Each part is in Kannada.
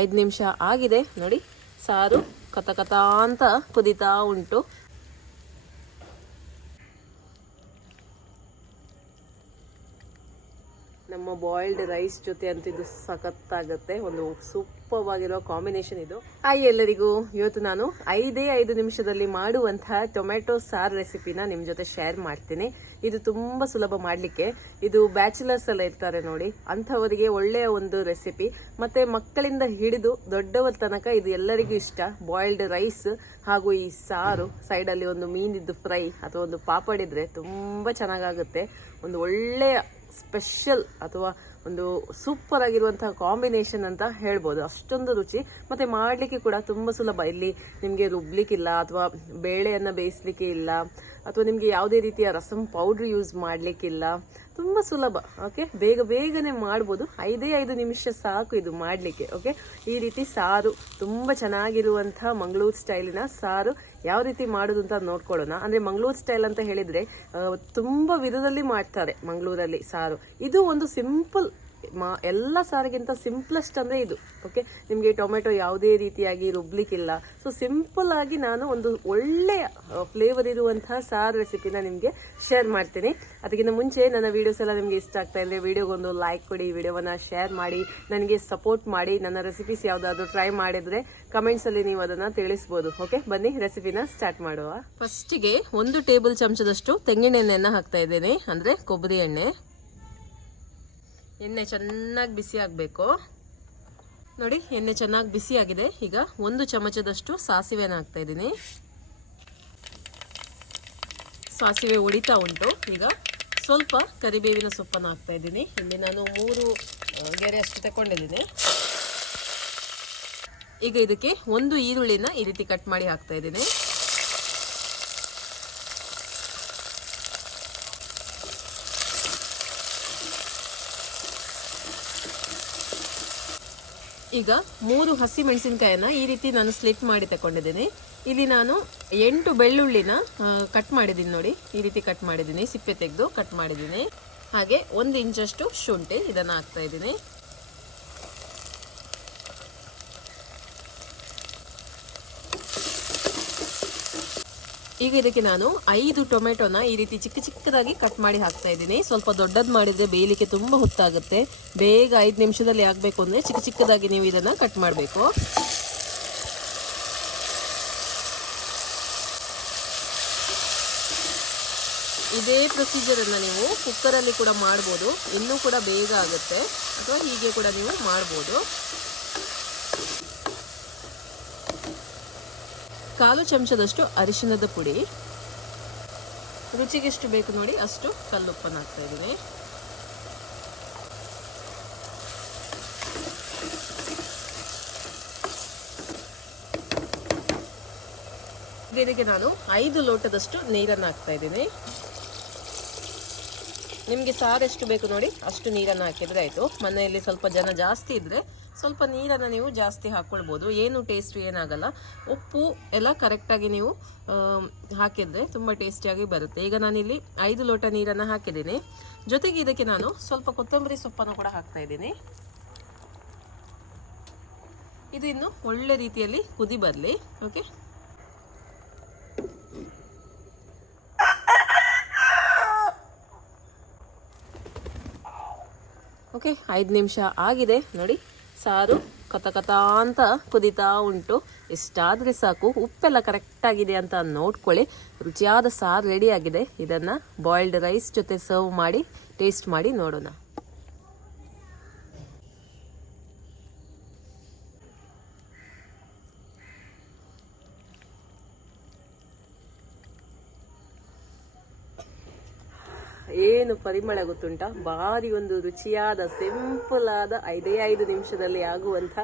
ಐದು ನಿಮಿಷ ಆಗಿದೆ. ನೋಡಿ ಸಾರು ಕತ ಕತ ಅಂತ ಕುದಿತಾ ಉಂಟು. ನಮ್ಮ ಬಾಯ್ಲ್ಡ್ ರೈಸ್ ಜೊತೆ ಅಂತ ಇದು ಸಖತ್ತಾಗುತ್ತೆ. ಒಂದು ಸೂಪರ್ ಆಗಿರೋ ಕಾಂಬಿನೇಷನ್ ಇದು. ಹಾಯ್ ಎಲ್ಲರಿಗೂ. ಇವತ್ತು ನಾನು ಐದೇ ಐದು ನಿಮಿಷದಲ್ಲಿ ಮಾಡುವಂತಹ ಟೊಮೆಟೊ ಸಾರ್ ರೆಸಿಪಿನ ನಿಮ್ಮ ಜೊತೆ ಶೇರ್ ಮಾಡ್ತೀನಿ. ಇದು ತುಂಬಾ ಸುಲಭ ಮಾಡ್ಲಿಕ್ಕೆ. ಇದು ಬ್ಯಾಚುಲರ್ಸ್ ಎಲ್ಲ ಇರ್ತಾರೆ ನೋಡಿ. ಅಂಥವರಿಗೆ ಒಳ್ಳೆಯ ಒಂದು ರೆಸಿಪಿ ಮತ್ತೆ ಮಕ್ಕಳಿಂದ ಹಿಡಿದು ದೊಡ್ಡವರ ತನಕ ಇದು ಎಲ್ಲರಿಗೂ ಇಷ್ಟ. ಬಾಯ್ಲ್ಡ್ ರೈಸ್ ಹಾಗೂ ಈ ಸಾರು. ಸೈಡಲ್ಲಿ ಒಂದು ಮೀನಿದ್ದು ಫ್ರೈ ಅಥವಾ ಒಂದು ಪಾಪಡ್ ತುಂಬ ತುಂಬಾ ಚೆನ್ನಾಗಾಗುತ್ತೆ. ಒಂದು ಒಳ್ಳೆಯ ಸ್ಪೆಷಲ್ ಅಥವಾ ಒಂದು ಸೂಪರ್ ಆಗಿರುವಂತಹ ಕಾಂಬಿನೇಷನ್ ಅಂತ ಹೇಳ್ಬೋದು. ಅಷ್ಟೊಂದು ರುಚಿ. ಮತ್ತೆ ಮಾಡಲಿಕ್ಕೆ ಕೂಡ ತುಂಬಾ ಸುಲಭ. ಇಲ್ಲಿ ನಿಮಗೆ ರುಬ್ಲಿಕ್ಕಿಲ್ಲ ಅಥವಾ ಬೇಳೆಯನ್ನು ಬೇಯಿಸ್ಲಿಕ್ಕೆ ಇಲ್ಲ, ಅಥವಾ ನಿಮಗೆ ಯಾವುದೇ ರೀತಿಯ ರಸಂ ಪೌಡ್ರ್ ಯೂಸ್ ಮಾಡ್ಲಿಕ್ಕಿಲ್ಲ. ತುಂಬಾ ಸುಲಭ ಓಕೆ ಬೇಗ ಬೇಗನೆ ಮಾಡ್ಬೋದು. ಐದೇ ಐದು ನಿಮಿಷ ಸಾಕು ಇದು ಮಾಡಲಿಕ್ಕೆ ಓಕೆ ಈ ರೀತಿ ಸಾರು ತುಂಬಾ ಚೆನ್ನಾಗಿರುವಂತಹ ಮಂಗಳೂರು ಸ್ಟೈಲಿನ ಸಾರು ಯಾವ ರೀತಿ ಮಾಡೋದು ಅಂತ ನೋಡ್ಕೊಳ್ಳೋಣ. ಅಂದ್ರೆ ಮಂಗಳೂರು ಸ್ಟೈಲ್ ಅಂತ ಹೇಳಿದ್ರೆ ತುಂಬಾ ವಿಧದಲ್ಲಿ ಮಾಡ್ತಾರೆ ಮಂಗಳೂರಲ್ಲಿ ಸಾರು. ಇದು ಒಂದು ಸಿಂಪಲ್ ಮಾ, ಎಲ್ಲ ಸಾರಿಗಿಂತ ಸಿಂಪ್ಲೆಸ್ಟ್ ಅಂದರೆ ಇದು ಓಕೆ ನಿಮಗೆ ಟೊಮೆಟೊ ಯಾವುದೇ ರೀತಿಯಾಗಿ ರುಬ್ಲಿಕ್ಕಿಲ್ಲ. ಸೊ ಸಿಂಪಲ್ ಆಗಿ ನಾನು ಒಂದು ಒಳ್ಳೆಯ ಫ್ಲೇವರ್ ಇರುವಂತಹ ಸಾರು ರೆಸಿಪಿನ ನಿಮಗೆ ಶೇರ್ ಮಾಡ್ತೀನಿ. ಅದಕ್ಕಿಂತ ಮುಂಚೆ ನನ್ನ ವಿಡಿಯೋಸ್ ಎಲ್ಲ ನಿಮಗೆ ಇಷ್ಟ ಆಗ್ತಾ ಇದ್ರೆ ವೀಡಿಯೋಗೊಂದು ಲೈಕ್ ಕೊಡಿ ವಿಡಿಯೋವನ್ನ ಶೇರ್ ಮಾಡಿ, ನನಗೆ ಸಪೋರ್ಟ್ ಮಾಡಿ, ನನ್ನ ರೆಸಿಪೀಸ್ ಯಾವುದಾದ್ರೂ ಟ್ರೈ ಮಾಡಿದರೆ ಕಮೆಂಟ್ಸಲ್ಲಿ ನೀವು ಅದನ್ನು ತಿಳಿಸ್ಬೋದು ಓಕೆ ಬನ್ನಿ ರೆಸಿಪಿನ ಸ್ಟಾರ್ಟ್ ಮಾಡುವ. ಫಸ್ಟಿಗೆ ಒಂದು ಟೇಬಲ್ ಚಮಚದಷ್ಟು ತೆಂಗಿನೆಣ್ಣೆಯನ್ನು ಹಾಕ್ತಾ ಇದ್ದೇನೆ, ಅಂದರೆ ಕೊಬ್ಬರಿ ಎಣ್ಣೆ. ಎಣ್ಣೆ ಚೆನ್ನಾಗಿ ಬಿಸಿ ಆಗಬೇಕು. ನೋಡಿ, ಎಣ್ಣೆ ಚೆನ್ನಾಗಿ ಬಿಸಿ ಆಗಿದೆ. ಈಗ ಒಂದು ಚಮಚದಷ್ಟು ಸಾಸಿವೆನ ಹಾಕ್ತಾ ಇದ್ದೀನಿ. ಸಾಸಿವೆ ಉಳಿತಾ ಉಂಟು. ಈಗ ಸ್ವಲ್ಪ ಕರಿಬೇವಿನ ಸೊಪ್ಪನ್ನು ಹಾಕ್ತಾ ಇದ್ದೀನಿ. ಇಲ್ಲಿ ನಾನು ಮೂರು ಗೆರೆ ಅಷ್ಟು ತಗೊಂಡಿದ್ದೀನಿ ಈಗ ಇದಕ್ಕೆ ಒಂದು ಈರುಳ್ಳಿನ ಈ ರೀತಿ ಕಟ್ ಮಾಡಿ ಹಾಕ್ತಾ ಇದ್ದೀನಿ. ಈಗ ಮೂರು ಹಸಿ ಮೆಣಸಿನಕಾಯನ್ನ ಈ ರೀತಿ ನಾನು ಸ್ಲಿಟ್ ಮಾಡಿ ತಗೊಂಡಿದ್ದೀನಿ ಇಲ್ಲಿ ನಾನು ಎಂಟು ಬೆಳ್ಳುಳ್ಳಿನ ಕಟ್ ಮಾಡಿದ್ದೀನಿ ನೋಡಿ. ಈ ರೀತಿ ಕಟ್ ಮಾಡಿದ್ದೀನಿ ಸಿಪ್ಪೆ ತೆಗೆದು ಕಟ್ ಮಾಡಿದ್ದೀನಿ ಹಾಗೆ ಒಂದು ಇಂಚಷ್ಟು ಶುಂಠಿ ಇದನ್ನು ಹಾಕ್ತಾ ಇದ್ದೀನಿ. ಈಗ ಇದಕ್ಕೆ ನಾನು ಐದು ಟೊಮೆಟೊನ ಈ ರೀತಿ ಚಿಕ್ಕ ಚಿಕ್ಕದಾಗಿ ಕಟ್ ಮಾಡಿ ಹಾಕ್ತಾ ಇದ್ದೀನಿ. ಸ್ವಲ್ಪ ದೊಡ್ಡದು ಮಾಡಿದ್ರೆ ಬೇಯಲಿಕ್ಕೆ ತುಂಬ ಹೊತ್ತಾಗುತ್ತೆ. ಬೇಗ ಐದು ನಿಮಿಷದಲ್ಲಿ ಆಗಬೇಕು ಅಂದರೆ ಚಿಕ್ಕ ಚಿಕ್ಕದಾಗಿ ನೀವು ಇದನ್ನು ಕಟ್ ಮಾಡಬೇಕು. ಇದೇ ಪ್ರೊಸೀಜರನ್ನು ನೀವು ಕುಕ್ಕರಲ್ಲಿ ಕೂಡ ಮಾಡ್ಬೋದು. ಇನ್ನೂ ಕೂಡ ಬೇಗ ಆಗುತ್ತೆ. ಅಥವಾ ಹೀಗೆ ಕೂಡ ನೀವು ಮಾಡ್ಬೋದು. ಕಾಲು ಚಮಚದಷ್ಟು ಅರಿಶಿನದ ಪುಡಿ. ರುಚಿಗೆ ಎಷ್ಟು ಬೇಕು ನೋಡಿ, ಅಷ್ಟು ಕಲ್ಲುಪ್ಪನ್ನು ಹಾಕ್ತಾ ಇದ್ದೀನಿ. ಇದಕ್ಕೆ ನಾನು ಐದು ಲೋಟದಷ್ಟು ನೀರನ್ನು ಹಾಕ್ತಾ ಇದ್ದೀನಿ. ನಿಮಗೆ ಸಾರು ಎಷ್ಟು ಬೇಕು ನೋಡಿ, ಅಷ್ಟು ನೀರನ್ನು ಹಾಕಿದ್ರೆ ಆಯಿತು. ಮನೆಯಲ್ಲಿ ಸ್ವಲ್ಪ ಜನ ಜಾಸ್ತಿ ಇದ್ದರೆ ಸ್ವಲ್ಪ ನೀರನ್ನು ನೀವು ಜಾಸ್ತಿ ಹಾಕ್ಕೊಳ್ಬೋದು ಏನು ಟೇಸ್ಟ್ ಏನಾಗಲ್ಲ. ಉಪ್ಪು ಎಲ್ಲ ಕರೆಕ್ಟಾಗಿ ನೀವು ಹಾಕಿದರೆ ತುಂಬ ಟೇಸ್ಟಿಯಾಗಿ ಬರುತ್ತೆ. ಈಗ ನಾನಿಲ್ಲಿ ಐದು ಲೋಟ ನೀರನ್ನು ಹಾಕಿದ್ದೀನಿ. ಜೊತೆಗೆ ಇದಕ್ಕೆ ನಾನು ಸ್ವಲ್ಪ ಕೊತ್ತಂಬರಿ ಸೊಪ್ಪನ್ನು ಕೂಡ ಹಾಕ್ತಾ ಇದ್ದೀನಿ. ಇದು ಇನ್ನು ಒಳ್ಳೆ ರೀತಿಯಲ್ಲಿ ಕುದಿ ಬರಲಿ. ಓಕೆ ಓಕೆ, ಐದು ನಿಮಿಷ ಆಗಿದೆ. ನೋಡಿ, ಸಾರು ಕತ ಕತ ಅಂತ ಕುದಿತಾ ಉಂಟು. ಇಷ್ಟಾದರೆ ಸಾಕು, ಉಪ್ಪೆಲ್ಲ ಕರೆಕ್ಟ್ ಆಗಿದೆ ಅಂತ ನೋಡ್ಕೊಳ್ಳಿ. ರುಚಿಯಾದ ಸಾರು ರೆಡಿಯಾಗಿದೆ ಇದನ್ನು ಬಾಯ್ಲ್ಡ್ ರೈಸ್ ಜೊತೆ ಸರ್ವ್ ಮಾಡಿ ಟೇಸ್ಟ್ ಮಾಡಿ ನೋಡೋಣ. ಏನು ಪರಿಮಳ ಗೊತ್ತುಂಟ? ಭಾರಿ ಒಂದು ರುಚಿಯಾದ ಸಿಂಪಲ್ ಆದ ಐದೇ ಐದು ನಿಮಿಷದಲ್ಲಿ ಆಗುವಂಥ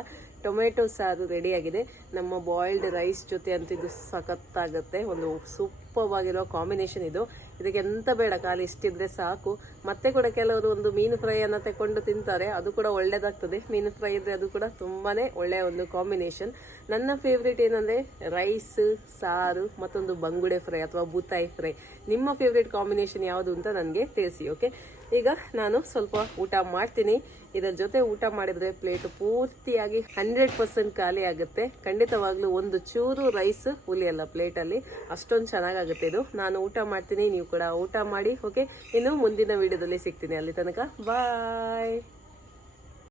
ಟೊಮೆಟೊ ಸಾರು ರೆಡಿಯಾಗಿದೆ. ನಮ್ಮ ಬಾಯ್ಲ್ಡ್ ರೈಸ್ ಜೊತೆ ಅಂತೂ ಇದು ಸಖತ್ತಾಗುತ್ತೆ. ಒಂದು ಸೂಪರ್ ಆಗಿರೋ ಕಾಂಬಿನೇಷನ್ ಇದು. ಇದಕ್ಕೆ ಎಂತ ಬೇಡ, ಖಾಲಿ ಇಷ್ಟಿದ್ರೆ ಸಾಕು. ಮತ್ತೆ ಕೂಡ ಕೆಲವರು ಒಂದು ಮೀನು ಫ್ರೈಯನ್ನು ತಗೊಂಡು ತಿಂತಾರೆ, ಅದು ಕೂಡ ಒಳ್ಳೆಯದಾಗ್ತದೆ ಮೀನು ಫ್ರೈ ಇದ್ರೆ ಅದು ಕೂಡ ತುಂಬಾನೇ ಒಳ್ಳೆಯ ಒಂದು ಕಾಂಬಿನೇಷನ್. ನನ್ನ ಫೇವ್ರೇಟ್ ಏನಂದ್ರೆ ರೈಸ್, ಸಾರು, ಮತ್ತೊಂದು ಬಂಗುಡೆ ಫ್ರೈ ಅಥವಾ ಬೂತಾಯಿ ಫ್ರೈ. ನಿಮ್ಮ ಫೇವ್ರೇಟ್ ಕಾಂಬಿನೇಷನ್ ಯಾವುದು ಅಂತ ನನಗೆ ತಿಳಿಸಿ ಓಕೆ ಈಗ ನಾನು ಸ್ವಲ್ಪ ಊಟ ಮಾಡ್ತೀನಿ. ಇದರ ಜೊತೆ ಊಟ ಮಾಡಿದ್ರೆ ಪ್ಲೇಟ್ ಪೂರ್ತಿಯಾಗಿ ಹಂಡ್ರೆಡ್ ಪರ್ಸೆಂಟ್ ಖಾಲಿ ಆಗುತ್ತೆ. ಖಂಡಿತವಾಗ್ಲೂ ಒಂದು ಚೂರು ರೈಸ್ ಉಲಿಯಲ್ಲ ಪ್ಲೇಟಲ್ಲಿ ಅಷ್ಟೊಂದು ಚೆನ್ನಾಗಾಗುತ್ತೆ ಇದು. ನಾನು ಊಟ ಮಾಡ್ತೀನಿ, ನೀವು ಕೂಡ ಊಟ ಮಾಡಿ ಓಕೆ ಇನ್ನು ಮುಂದಿನ ವಿಡಿಯೋದಲ್ಲಿ ಸಿಗ್ತೀನಿ ಅಲ್ಲಿ ತನಕ. ಬಾಯ್